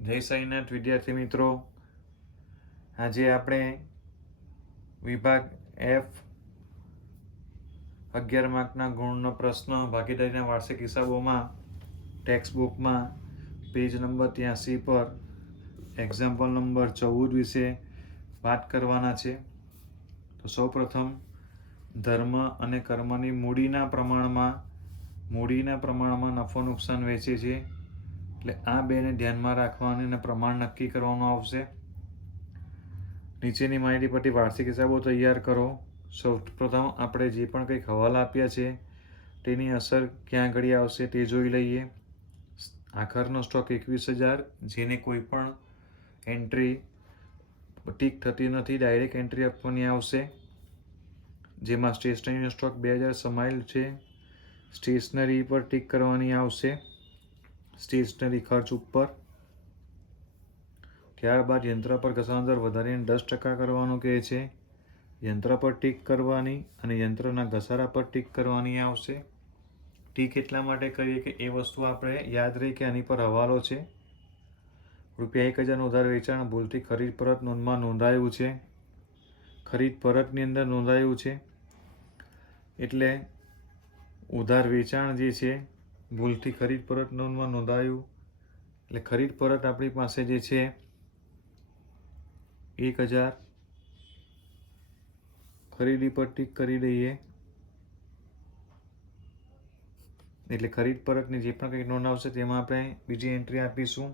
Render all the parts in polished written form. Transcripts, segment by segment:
જય સાઈનાથ વિદ્યાર્થી મિત્રો, આજે આપણે વિભાગ એફ 11 માર્કના ગુણનો પ્રશ્ન ભાગીદારીના વાર્ષિક હિસાબોમાં ટેક્સ્ટ બુકમાં પેજ નંબર 83 પર એક્ઝામ્પલ નંબર 14 વિશે વાત કરવાના છે. તો સૌપ્રથમ ધર્મ અને કર્મની મૂડીના પ્રમાણમાં નફો નુકસાન વેચે છે, એટલે આ બેને ધ્યાનમાં રાખવાની અને પ્રમાણ નક્કી કરવાનું આવશે. નીચેની માહિતી પરથી વાર્ષિક હિસાબો તૈયાર કરો. સૌપ્રથમ આપણે જે પણ કંઈક હવાલા આપ્યા છે તેની અસર ક્યાં ઘડી આવશે તે જોઈ લઈએ. આખરનો સ્ટોક 21,000, જેને કોઈ પણ એન્ટ્રી ટીક થતી નથી, ડાયરેક્ટ એન્ટ્રી આપવાની આવશે. જેમાં સ્ટેશનરીનો સ્ટોક 2,000 સમાયેલ છે, સ્ટેશનરી પર ટીક કરવાની આવશે, સ્ટેશનરી ખર્ચ ઉપર. ત્યારબાદ યંત્ર પર ઘસારાનો દર વધારીને 10% કરવાનું કહે છે. યંત્ર પર ટીક કરવાની અને યંત્રના ઘસારા પર ટીક કરવાની આવશે. ટીક એટલા માટે કરીએ કે એ વસ્તુ આપણે યાદ રહી કે આની પર હવાલો છે. ₹1,000 ઉધાર વેચાણ ભૂલથી ખરીદ પરત નોંધમાં નોંધાયું છે. ખરીદ પરતની અંદર નોંધાયું છે એટલે ઉધાર વેચાણ જે છે ભૂલથી ખરીદ પરત નોંધમાં નોંધાયું, એટલે ખરીદ પરત આપણી પાસે જે છે 1,000 ખરીદી પર ટીક કરી દઈએ. એટલે ખરીદ પરતની જે પણ કંઈક નોંધ આવશે તેમાં આપણે બીજી એન્ટ્રી આપીશું.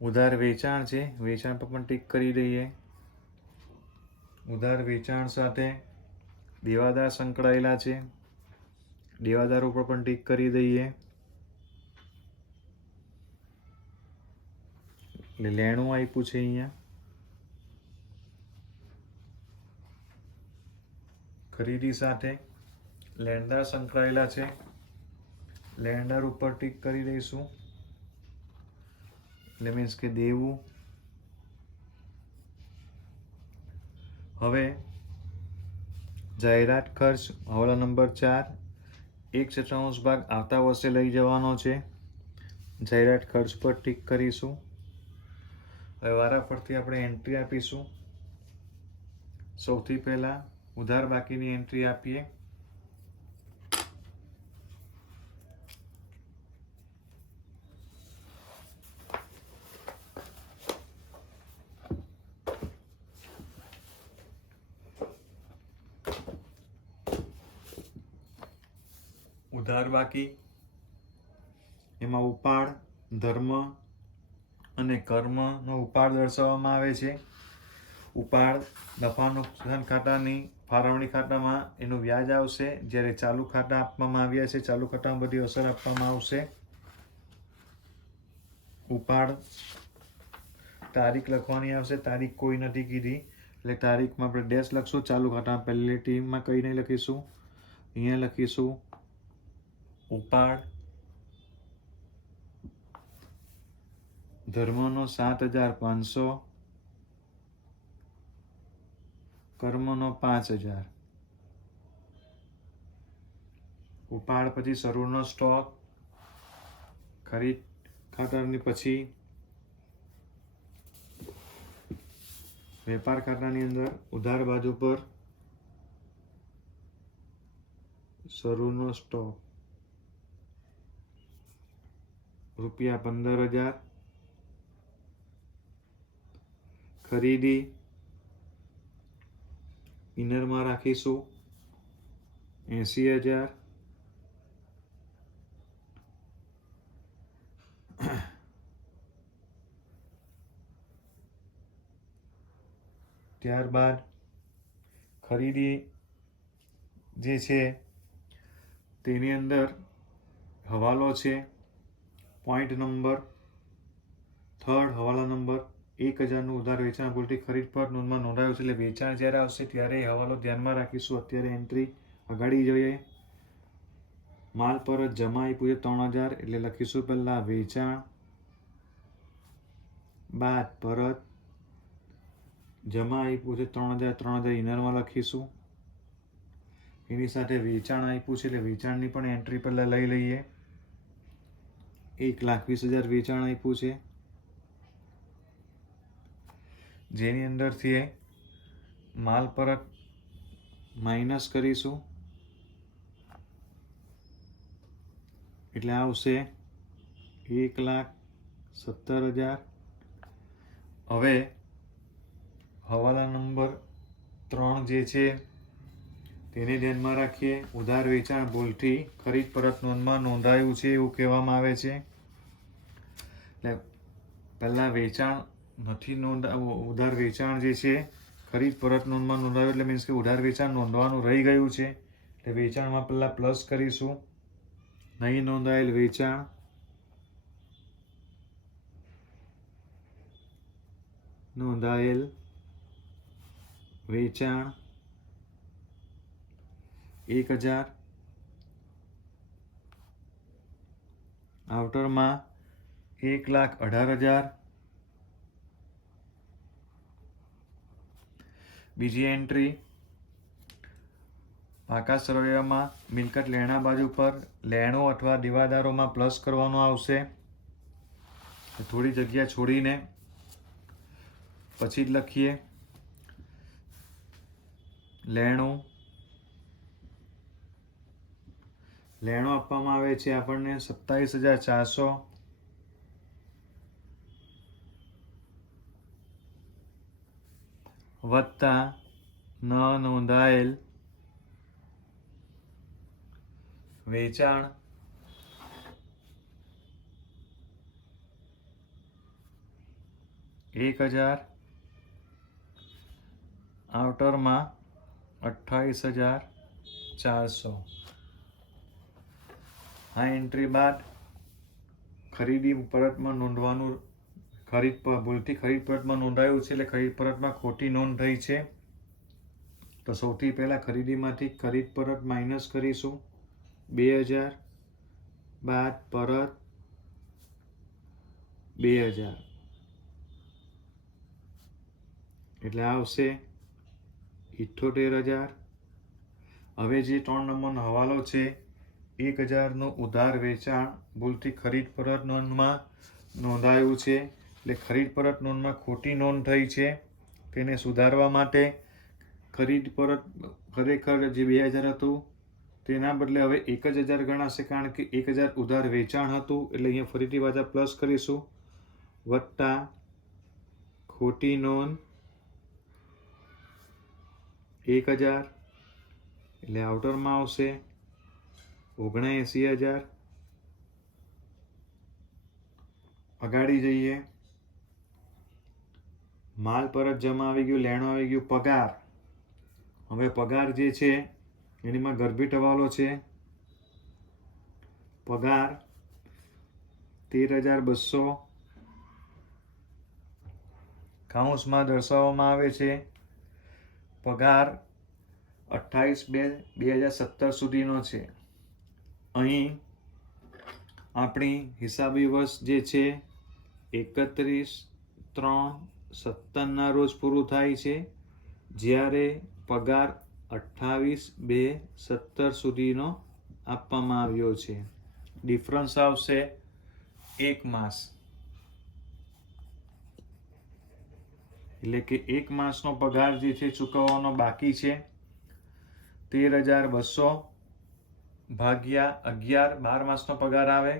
ઉધાર વેચાણ છે, વેચાણ પર પણ ટીક કરી દઈએ. ઉધાર વેચાણ સાથે દેવાદાર સંકળાયેલા છે, દેવાદાર ઉપર પણ ટીક કરી દઈએ. એટલે લેણું આપ્યું છે અહીંયા. ખરીદી સાથે લેણદાર સંકળાયેલા છે, લેણદાર ઉપર ટીક કરી દઈશું. એટલે મીન્સ કે દેવું. હવે જાહેરાત ખર્ચ હવાલા નંબર 4, 1/4 ભાગ આવતા વર્ષે લઈ જવાનો છે. જાહેરાત ખર્ચ પર ટીક કરીશું. હવે વારાફરતી આપણે એન્ટ્રી આપીશું. સૌથી પહેલા ઉધાર બાકીની એન્ટ્રી આપીએ. ઉધાર બાકી એમાં ઉપાડ, ધર્મ અને કર્મનો ઉપાડ દર્શાવવામાં આવે છે. ઉપાડ નફા નુકસાન ખાતાની ફાળવણી ખાતામાં એનું વ્યાજ આવશે, જ્યારે ચાલુ ખાતા આપવામાં આવ્યા છે ચાલુ ખાતામાં બધી અસર આપવામાં આવશે. ઉપાડ તારીખ લખવાની આવશે, તારીખ કોઈ નથી કીધી એટલે તારીખમાં આપણે ડેશ લખશું. ચાલુ ખાતામાં પહેલી ટીમમાં કંઈ નહીં લખીશું, અહીંયા લખીશું ઉપાડ ધર્મનો 7,500, કર્મનો 5,000. ઉપાડ પછી શરૂનો સ્ટોક, ખરીદ ખાતાની પછી વેપાર ખાતાની અંદર ઉધાર બાજુ પર શરૂનો સ્ટોક ₹15,000. ખરીદી ઇનરમાં રાખીશું 80,000. ત્યારબાદ ખરીદી જે છે તેની અંદર હવાલો છે પોઈન્ટ નંબર 3, હવાલા નંબર 1,000નું ઉધાર વેચાણ ભૂલથી ખરીદ પર નોંધમાં નોંધાયું છે, એટલે વેચાણ જ્યારે આવશે ત્યારે એ હવાલો ધ્યાનમાં રાખીશું. અત્યારે એન્ટ્રી અગાડી જોઈએ. માલ પરત જમા આપ્યું છે 3,000, એટલે લખીશું પહેલાં વેચાણ, બાદ પરત જમા આપ્યું છે 3,000 ઇનરમાં લખીશું. એની સાથે વેચાણ આપ્યું છે એટલે વેચાણની પણ એન્ટ્રી પહેલાં લઈ લઈએ. 1,20,000 વેચાણ આપ્યું છે, જેની અંદરથી માલ પરત માઇનસ કરીશું એટલે આવશે 1,17,000. હવે હવાલા નંબર 3 જે છે તેને ધ્યાનમાં રાખીએ. ઉધાર વેચાણ ભૂલથી ખરીદ પરત નોંધમાં નોંધાયું છે એવું કહેવામાં આવે છે. એટલે પહેલાં વેચાણ નથી નોંધાવું, ઉધાર વેચાણ જે છે ખરીદ પરત નોંધમાં નોંધાયું એટલે મીન્સ કે ઉધાર વેચાણ નોંધવાનું રહી ગયું છે. એટલે વેચાણમાં પહેલાં પ્લસ કરીશું. નહીં નોંધાયેલ વેચાણ નોંધાયેલ વેચાણ 1,000. આઉટરમાં 1,18,000. બીજી એન્ટ્રી પાકા સરવૈયામાં મિલકત લેણા બાજુ પર લેણો અથવા દેવાદારોમાં પ્લસ કરવાનો આવશે. થોડી જગ્યા છોડીને પછી જ લખીએ. લેણો આપવામાં આવે છે આપણને 27,400 વત્તા ન નોંધાયેલ વેચાણ 1,000. આઉટરમાં 28,400. આ એન્ટ્રી બાદ ખરીદી પરતમાં નોંધવાનું ભૂલથી ખરીદ પરતમાં નોંધાયું છે એટલે ખરીદ પરતમાં ખોટી નોંધ થઈ છે. તો સૌથી પહેલાં ખરીદીમાંથી ખરીદ પરત માઇનસ કરીશું 2,000 બાદ પરત 2,000 એટલે આવશે 78,000. હવે જે 3 નંબરનો હવાલો છે 1,000નું ઉધાર વેચાણ ભૂલથી ખરીદ પરત નોંધમાં નોંધાયું છે એટલે ખરીદ પરત નોંધમાં ખોટી નોંધ થઈ છે. તેને સુધારવા માટે ખરીદ પરત ખરેખર જે 2,000 હતું તેના બદલે હવે 1,000 ગણાશે, કારણ કે 1,000 ઉધાર વેચાણ હતું એટલે અહીંયા ફરીથી પાછા પ્લસ કરીશું વત્તા ખોટી નોંધ 1,000 એટલે આઉટરમાં આવશે 79,000. અગાડી જઈએ. માલ પરત જમા આવી ગયું, લેણું આવી ગયું, પગાર. હવે પગાર જે છે એનીમાં ગર્ભિત હવાલો છે. પગાર 13,200 કાઉન્સમાં દર્શાવવામાં આવે છે. પગાર 28/2/2017 સુધીનો છે. અહીં આપણી હિસાબી વર્ષ જે છે 31/3/17 રોજ પૂરું થાય છે, જ્યારે પગાર 28/2/17 સુધીનો આપવામાં આવ્યો છે. ડિફરન્સ આવશે 1 માસ, એટલે કે 1 માસનો પગાર જે છે ચૂકવવાનો બાકી છે 13,200 ભાગ્યા 11, 12 માસનો પગાર આવે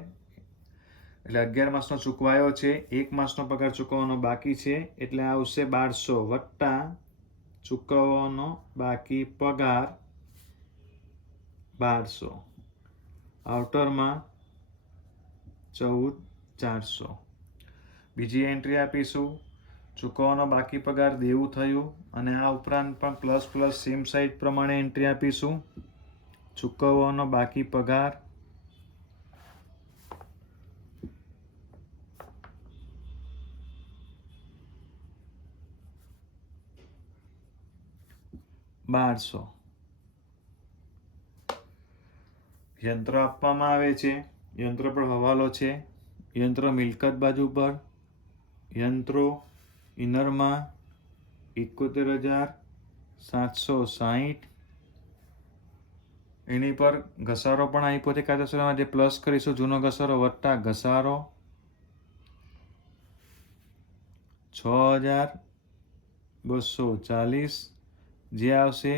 એટલે 11 માસનો ચૂકવાયો છે. 1 માસનો પગાર ચૂકવવાનો બાકી છે એટલે આવશે 1,200 વત્તા ચૂકવવાનો બાકી પગાર 1,200. આઉટરમાં 14,400. બીજી એન્ટ્રી આપીશું. ચૂકવવાનો બાકી પગાર દેવું થયું અને આ ઉપરાંત પણ પ્લસ પ્લસ સેમ સાઇડ પ્રમાણે એન્ટ્રી આપીશું. ચૂકવવાનો બાકી પગાર 1,200. યંત્ર આપવામાં આવે છે, યંત્ર પર હવાલો છે. યંત્ર મિલકત બાજુ પર યંત્રો ઇનરમાં 71,760 એની પર ઘસારો પણ આપ્યો છે કાયદેસરમાં, જે પ્લસ કરીશું જૂનો ઘસારો વત્તા ઘસારો 6240 જે આવશે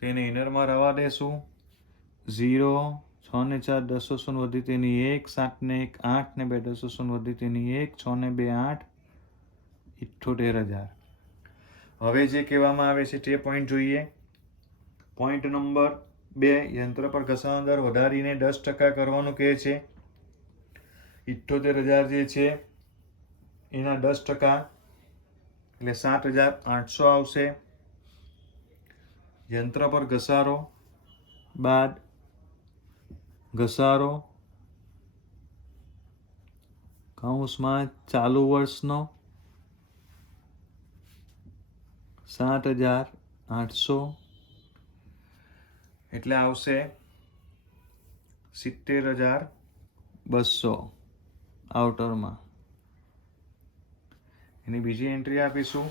તેને ઇનરમાં રવા દેશું. 0 6 ને 4 10 શૂન્ય વધી તેની 1 7 ને 1 8 ને 2 10 શૂન્ય વધી તેની 1 6 ને 2 8 78,000. હવે જે કહેવામાં આવે છે તે પોઈન્ટ જોઈએ. પોઈન્ટ નંબર 2, યંત્ર પર ઘસારાનો દર વધારીને 10% કરવાનું કહે છે. 78,000 જે છે એના 10% એટલે 7,800 આવશે. યંત્ર પર ઘસારો બાદ ઘસારો કૌંસમાં ચાલુ વર્ષનો 7,800 એટલે આવશે 70,200 આઉટરમાં. એની બીજી એન્ટ્રી આપીશું.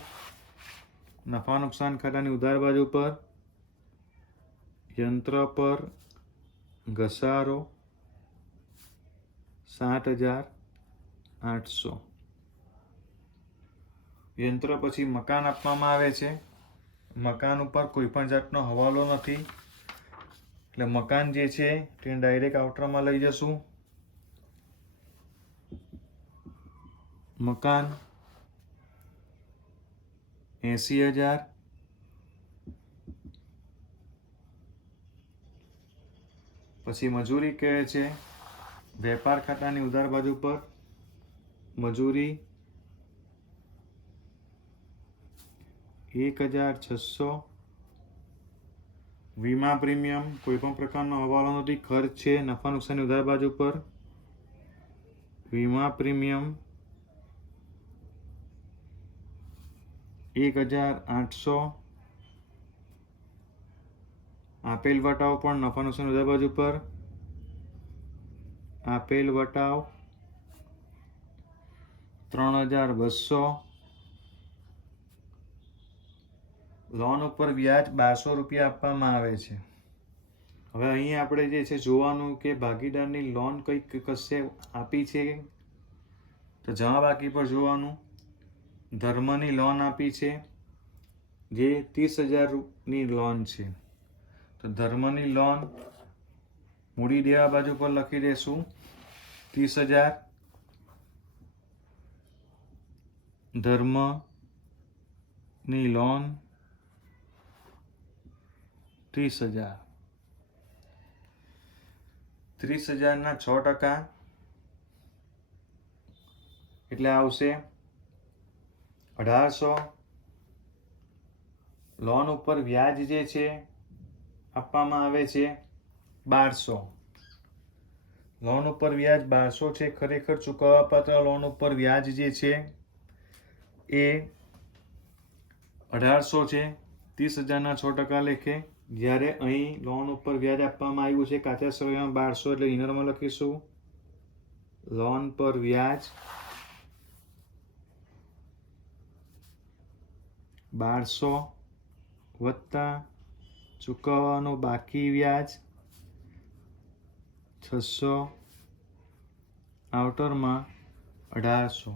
નફા નુકસાન ખાતાની ઉધાર બાજુ પર યંત્ર પર ઘસારો 7,800. યંત્ર પછી મકાન આપવામાં આવે છે. મકાન ઉપર કોઈ પણ જાતનો હવાલો નથી એટલે મકાન જે છે તેને ડાયરેક્ટ આઉટરમાં લઈ જશું. મકાન 80,000. પછી મજૂરી કહે છે વેપાર ખાતાની ઉધાર બાજુ પર મજૂરી 1,600. વીમા પ્રીમિયમ કોઈ પણ પ્રકારનો હવાલો નથી, ખર્ચ છે. નફા નુકસાનની ઉધાર બાજુ પર વીમા પ્રીમિયમ 1,800. આપેલ વટાવ પણ નફા નુકસાનની ઉધાર બાજુ પર આપેલ વટાવ 3,200. લોન ઉપર વ્યાજ 1200 રૂપિયા આપવામાં આવે છે. હવે અહીં આપણે જે છે જોવાનું કે ભાગીદારની લોન કંઈક કશે આપી છે તો જવાબ બાકી પર જોવાનું. ધર્મની લોન આપી છે જે 30,000ની લોન છે. તો ધર્મની લોન મૂડી દેવા બાજુ પર લખી દેશું 30,000. ધર્મની લોન 30,000. 30,000ના 6% એટલે આવશે 1,800. લોન ઉપર વ્યાજ જે છે આપવામાં આવે છે 1,200. લોન ઉપર વ્યાજ 1,200 છે. ખરેખર ચૂકવવાપાત્ર લોન ઉપર વ્યાજ જે છે એ 1,800 છે. 30,000ના 6% લેખે. જ્યારે અહીં લોન ઉપર વ્યાજ આપવામાં આવ્યું છે કાચા સરવાળામાં 1,200 એટલે ઇનરમાં લખીશું લોન પર વ્યાજ 1,200 વત્તા ચૂકવવાનો બાકી વ્યાજ 600 આઉટરમાં 1,800.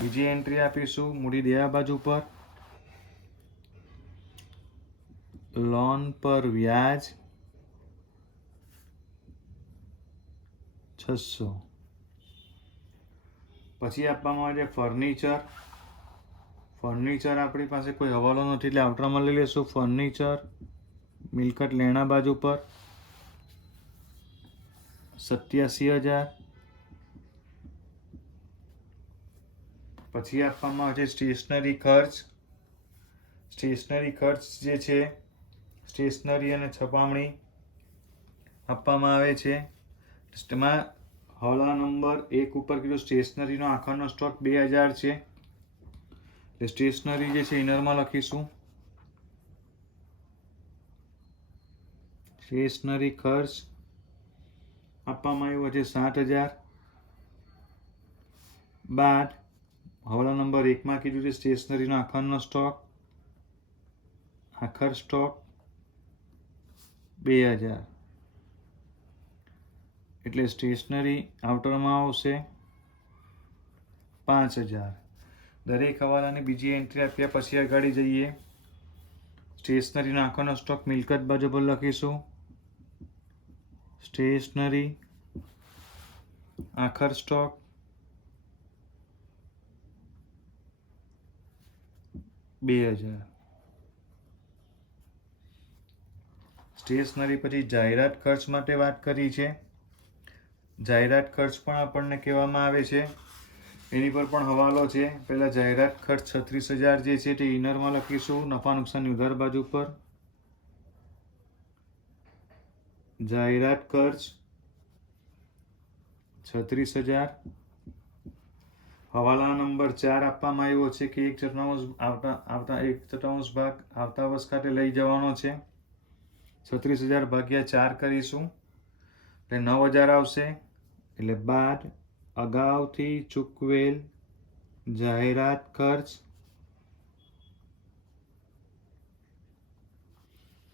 બીજી એન્ટ્રી આપીશું મૂડી દેવા બાજુ પર લોન પર વ્યાજ 600. પછી આપવામાં આવે છે ફર્નિચર. ફર્નિચર આપણી પાસે કોઈ હવાલો નથી એટલે આઉટરમાં લઈ લેશું. ફર્નિચર મિલકત લેણા બાજુ પર 87,000. પછી આપવામાં આવે છે સ્ટેશનરી ખર્ચ. સ્ટેશનરી ખર્ચ જે છે સ્ટેશનરી અને છપામણી આપવામાં આવે છે. તેમાં હવાલા નંબર 1 ઉપર કીધું સ્ટેશનરીનો આખરનો સ્ટોક 2,000 છે એટલે સ્ટેશનરી જે છે ઇનરમાં લખીશું. સ્ટેશનરી ખર્ચ આપવામાં આવ્યો છે 7,000 બાદ હવાલા નંબર 1માં કીધું છે સ્ટેશનરીનો આખરનો સ્ટોક. આખર સ્ટોક 2000 એટલે સ્ટેશનરી આઉટરમાં આવશે 5000. દરેક હવાલાની બીજી એન્ટ્રી આપ્યા પછી આગળ જઈએ. સ્ટેશનરીનો આખોનો સ્ટોક મિલકત બાજુ પર લખીશું. Stationary આખર stock $2000. સ્ટેશનરી પછી જાહેરાત ખર્ચ માટે વાત કરી છે. જાહેરાત ખર્ચ પણ આપણને કહેવામાં આવે છે, એની પર પણ હવાલો છે. પહેલાં જાહેરાત ખર્ચ 36,000 જે છે તે ઇનરમાં લખીશું. નફા નુકસાનની ઉધાર બાજુ પર જાહેરાત ખર્ચ 36,000. હવાલા નંબર 4 આપવામાં આવ્યો છે કે 1/4 ભાગ આવતા વર્ષ ખાતે લઈ જવાનો છે. 36,000 ભાગ્યા 4 કરીશું એટલે 9,000 આવશે. એટલે બાદ અગાઉથી ચૂકવેલ જાહેરાત ખર્ચ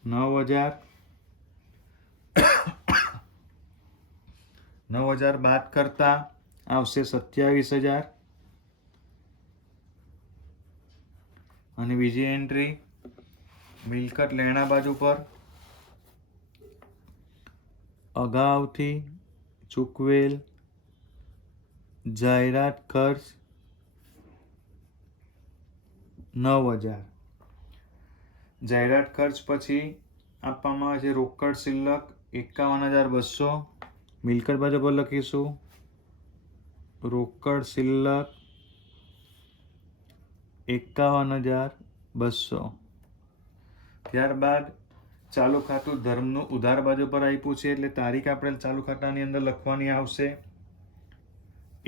9,000. 9,000 બાદ કરતા આવશે 27,000. અને બીજી એન્ટ્રી મિલકત લેણા બાજુ પર અગાઉથી ચૂકવેલ જાહેરાત ખર્ચ 9,000. જાહેરાત ખર્ચ પછી આપવામાં આવે છે રોકડ શિલ્લક 51,200. મિલકત બાજુ પર લખીશું રોકડ શિલ્લક 51,200. ત્યારબાદ ચાલુ ખાતું ધર્મનું ઉધાર બાજુ પર આપ્યું છે એટલે તારીખ આપણે ચાલુ ખાતાની અંદર લખવાની આવશે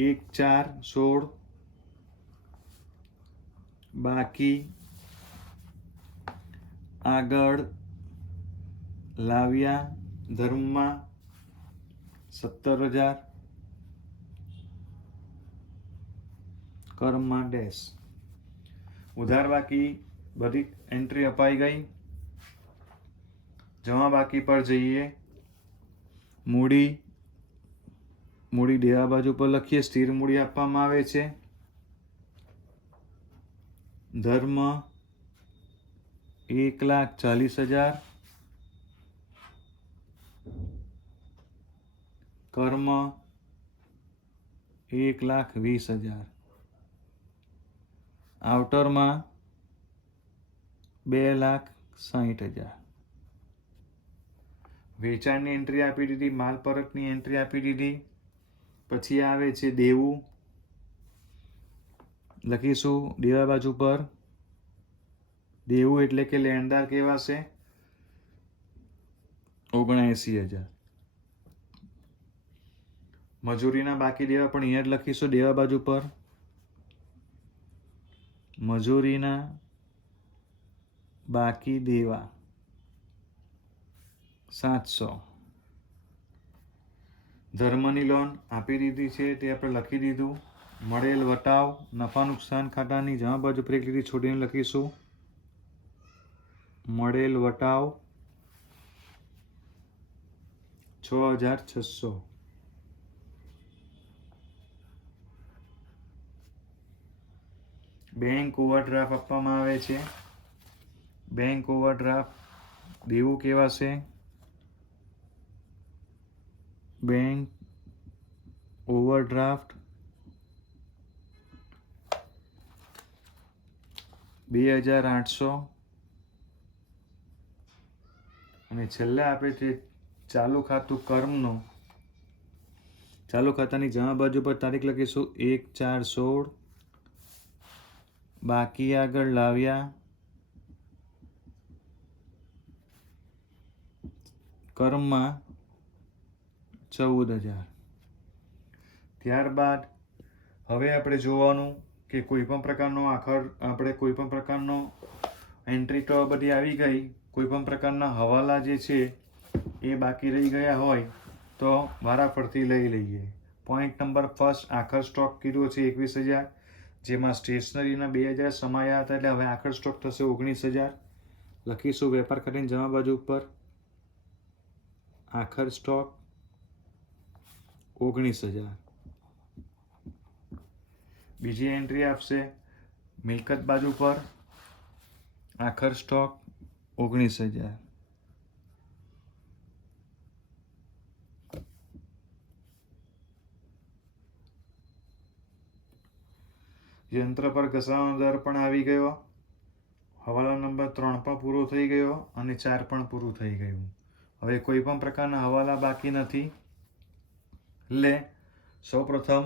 1/4/16. બાકી આગળ લાવ્યા ધર્મમાં 17,000. કર્મમાં ડેશ. ઉધાર બાકી બધી એન્ટ્રી અપાઈ ગઈ. જમા બાકી પર જઈએ. મૂડી દેવા બાજુ પર લખીએ. સ્થિર મૂડી આપવામાં આવે છે. ધર્મ 1,40,000. કર્મ 1,20,000. આઉટરમાં 2,60,000. વેચાણની એન્ટ્રી આપી દીધી. માલ પરતની એન્ટ્રી આપી દીધી. પછી આવે છે દેવું. લખીશું દેવા બાજુ પર દેવું એટલે કે લેણદાર કહેવાશે 79,000. મજૂરીના બાકી દેવા પણ અહીંયા જ લખીશું દેવા બાજુ પર. મજૂરીના બાકી દેવા 700. ધર્મની લોન આપી દીધી છે તે આપણે લખી દીધું. મળેલ વટાવ નફા નુકસાન ખાતાની જમા બાજુ પર એક લીટી છોડીને લખીશું મળેલ વટાવ 6,600. બેંક ઓવરડ્રાફ્ટ આપવામાં આવે છે. બેંક ઓવરડ્રાફ્ટ દેવું કહેવાશે. Bank overdraft 2,800. અને છેલ્લે આપણે તે ચાલુ ખાતું કર્મનું ચાલુ ખાતાની જમા બાજુ પર તારીખ લખીશું 1/4/16. બાકી આગળ લાવ્યા કર્મમાં 14,000. ત્યારબાદ હવે આપણે જોવાનું કે કોઈ પણ પ્રકારનો આપણે કોઈ પણ પ્રકારનો એન્ટ્રી તો બધી આવી ગઈ. કોઈ પણ પ્રકારના હવાલા જે છે એ બાકી રહી ગયા હોય તો વારાફરતી લઈ લઈએ. પોઈન્ટ નંબર ફર્સ્ટ આખર સ્ટોક કીધો છે 21,000. જેમાં સ્ટેશનરીના 2,000 સમાયા હતા એટલે હવે આખર સ્ટોક થશે 19,000. લખીશું વેપાર ખાતાની જમા બાજુ ઉપર આખર સ્ટોક 19,000. બીજી એન્ટ્રી આપશે મિલકત બાજુ પર આખર સ્ટોક 19,000. યંત્ર પર ઘસાવાનો દર પણ આવી ગયો. હવાલા નંબર 3 પણ પૂરો થઈ ગયો અને 4 પણ પૂરું થઈ ગયું. હવે કોઈ પણ પ્રકારના હવાલા બાકી નથી. એટલે સૌપ્રથમ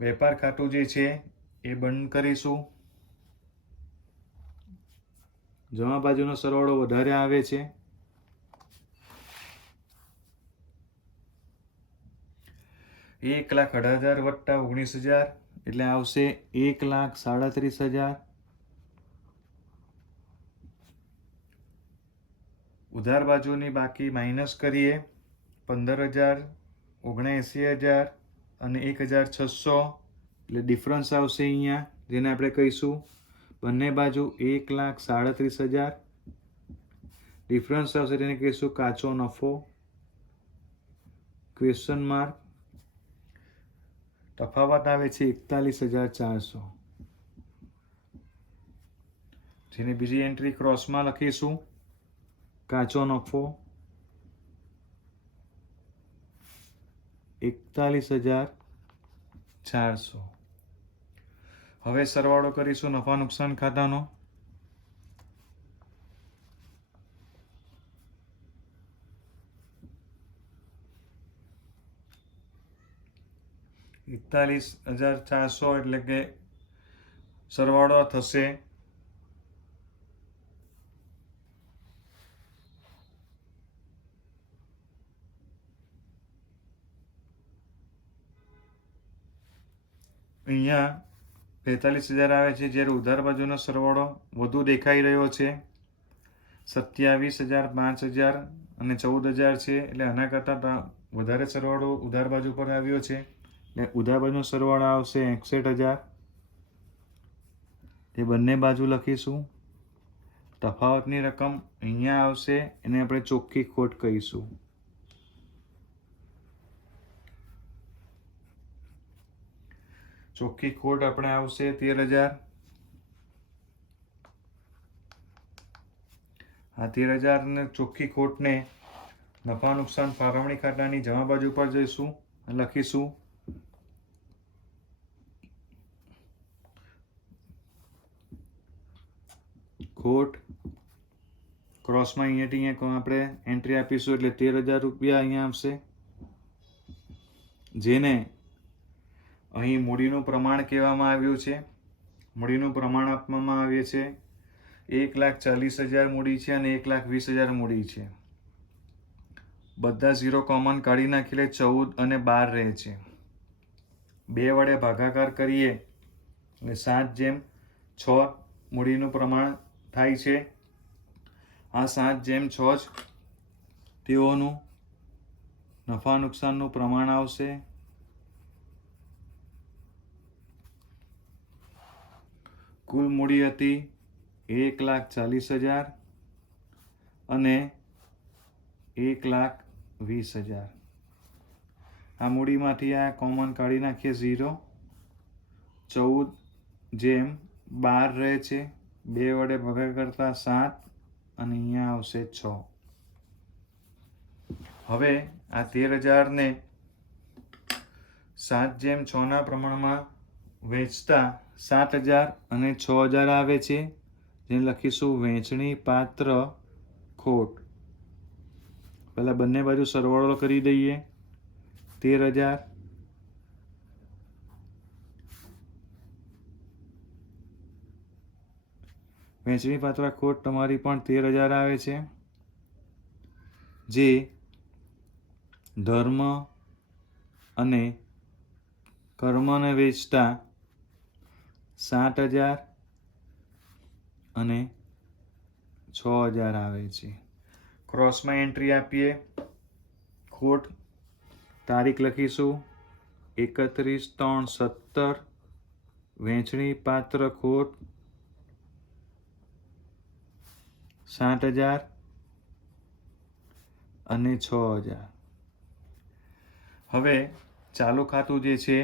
વેપાર ખાતું જે છે એ બંધ કરીશું. જમા બાજુનો સરવાળો વધારે આવે છે. $1,18,000 વત્તા 19,000 એટલે આવશે 1,37,000. ઉધાર બાજુની બાકી માઇનસ કરીએ 15,000, 79,000 અને 1,600 એટલે ડિફરન્સ આવશે અહીંયા, જેને આપણે કહીશું બંને બાજુ 1,37,000. ડિફરન્સ આવશે તેને કહીશું કાચો નફો. Question mark. તફાવત આવે છે 41,400, જેની બીજી એન્ટ્રી ક્રોસમાં લખીશું કાચો નફો 41,400. હવે સરવાળો કરીશું નફા નુકસાન ખાતાનો. $41,400 એટલે કે સરવાળો થશે અહીંયા 45,000 આવે છે, જ્યારે ઉધાર બાજુનો સરવાળો વધુ દેખાઈ રહ્યો છે 27,000, 5,000 અને 14,000 છે. એટલે આના કરતાં વધારે સરવાળો ઉધાર બાજુ પર આવ્યો છે. એટલે ઉધાર બાજુનો સરવાળો આવશે 61,000. એ બંને બાજુ લખીશું. તફાવતની રકમ અહીંયા આવશે, એને આપણે ચોખ્ખી ખોટ કહીશું. ચોખ્ખી ખોટ આપણે આવશે 13,000. આ 13,000 ને ચોખ્ખી ખોટને નફા નુકસાન ફાળવણી ખાતાની જમા બાજુ પર જઈશું, લખીશું ખોટ. ક્રોસમાં અહીંયાથી અહીંયા આપણે એન્ટ્રી આપીશું એટલે 13,000 રૂપિયા અહીંયા આવશે, જેને અહીં મૂડીનું પ્રમાણ કહેવામાં આવ્યું છે. મૂડીનું પ્રમાણ આપવામાં આવે છે 1,40,000 મૂડી છે અને 1,20,000 મૂડી છે. બધા 0 કોમન કાઢી નાખીએ 14 અને 12 રહે છે. 2 વડે ભાગાકાર કરીએ એટલે 7/6 મૂડીનું પ્રમાણ થાય છે. આ 7/6 જ તેઓનું નફા નુકસાનનું પ્રમાણ આવશે. કુલ મૂડી હતી 1,40,000 અને 1,20,000. આ મૂડીમાંથી આ કોમન કાઢી નાખીએ 0. 14/12 રહે છે. 2 વડે ભાગાકાર કરતા 7 અને અહીંયા આવશે 6. હવે આ 13,000 ને 7/6 પ્રમાણમાં વેચતા 7,000 અને 6,000 આવે છે, જેને લખીશું વેચણી પાત્ર ખોટ. પહેલાં બંને બાજુ સરવાળો કરી દઈએ. 13,000 વેચણી પાત્ર ખોટ તમારી પણ 13,000 આવે છે, જે ધર્મ અને કર્મને વેચતા 7,000 અને 6,000 આવે છે. ક્રોસમાં એન્ટ્રી આપીએ. ખોટ તારીખ લખીશું 31/3/17. વેચણી પાત્ર ખોટ 7,000 અને 6000. હવે ચાલુ ખાતું જે છે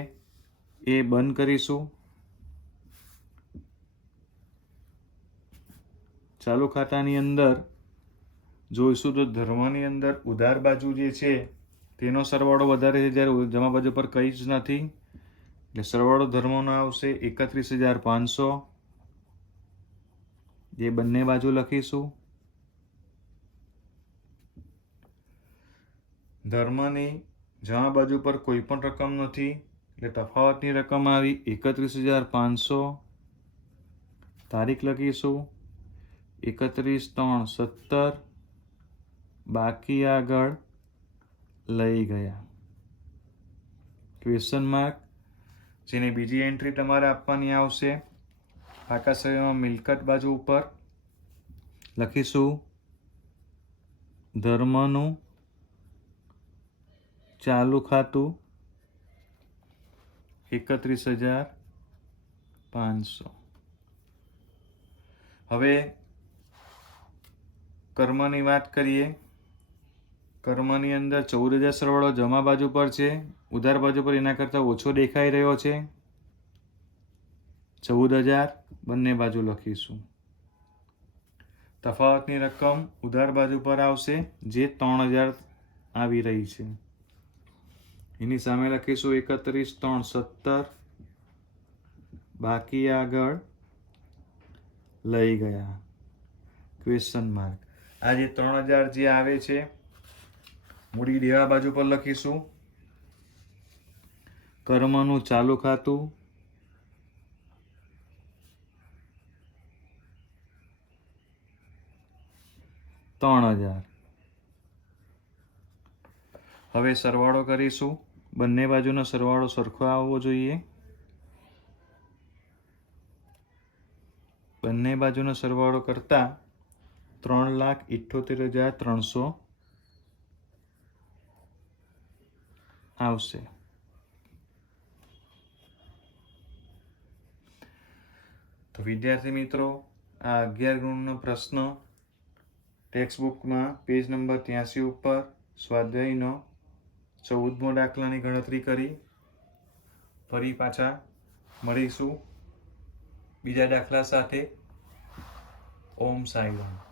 એ બંધ કરીશું. ચાલુ ખાતાની અંદર જોઈશું તો ધર્મની અંદર ઉધાર બાજુ જે છે તેનો સરવાળો વધારે છે, જ્યારે જમા બાજુ પર કંઈ જ નથી. એટલે સરવાળો ધર્મનો આવશે 31,500, જે બંને બાજુ લખીશું. ધર્મની જમા બાજુ પર કોઈ પણ રકમ નથી, એટલે તફાવતની રકમ આવી 31,500. તારીખ લખીશું 31/3/17. બાકી આગળ લઈ ગયા. ક્વેશ્ચન માર્ક, જેની બીજી એન્ટ્રી તમારે આપવાની આવશે. પાકા સમયમાં મિલકત બાજુ ઉપર લખીશું ધર્મનું ચાલુ ખાતું 31,500. હવે કર્મની વાત કરીએ. કર્મની અંદર 14,000 સરવાળો જમા બાજુ પર છે, ઉધાર બાજુ પર એના કરતાં ઓછો દેખાઈ રહ્યો છે. 14,000 બંને બાજુ લખીશું. તફાવતની રકમ ઉધાર બાજુ પર આવશે, જે 3,000 આવી રહી છે. એની સામે લખીશું 31/3/17. બાકી આગળ લઈ ગયા. Question mark. આ જે 3,000 જે આવે છે મૂડી દેવા બાજુ પર લખીશું કર્મનું ચાલુ ખાતું 3,000. હવે સરવાળો કરીશું. બંને બાજુનો સરવાળો સરખો આવવો જોઈએ. બંને બાજુનો સરવાળો કરતા 3,78,300 આવશે. તો વિદ્યાર્થી મિત્રો, આ 11 ગુણનો પ્રશ્ન ટેક્સ્ટબુકમાં પેજ નંબર 83 ઉપર સ્વાધ્યાયનો 14મો દાખલાની ગણતરી કરી. ફરી પાછા મળીશું બીજા દાખલા સાથે. ઓમ સાંઈ રામ.